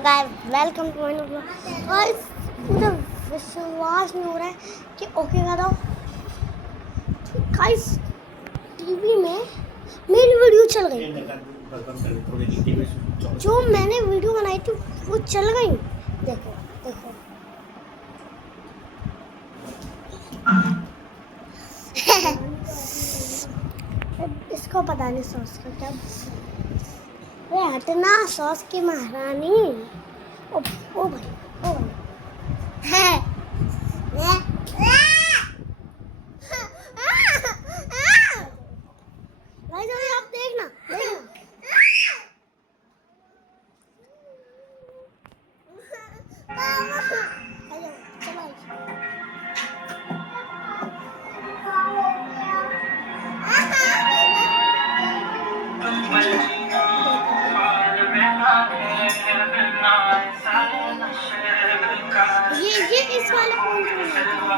Guys welcome to my blog. और मुझे विश्वास नहीं हो रहा है कि ओके कर दो गाइस, टीवी में मेरी वीडियो चल गई। जो मैंने वीडियो बनाई थी वो चल गई। देखो देखो इसको पता नहीं सॉस का क्या। अरे हटना सॉस की महारानी। ओ भाई ओ भाई है भाई तो आप देखना चलो ये इस वाले फोन से बनाया।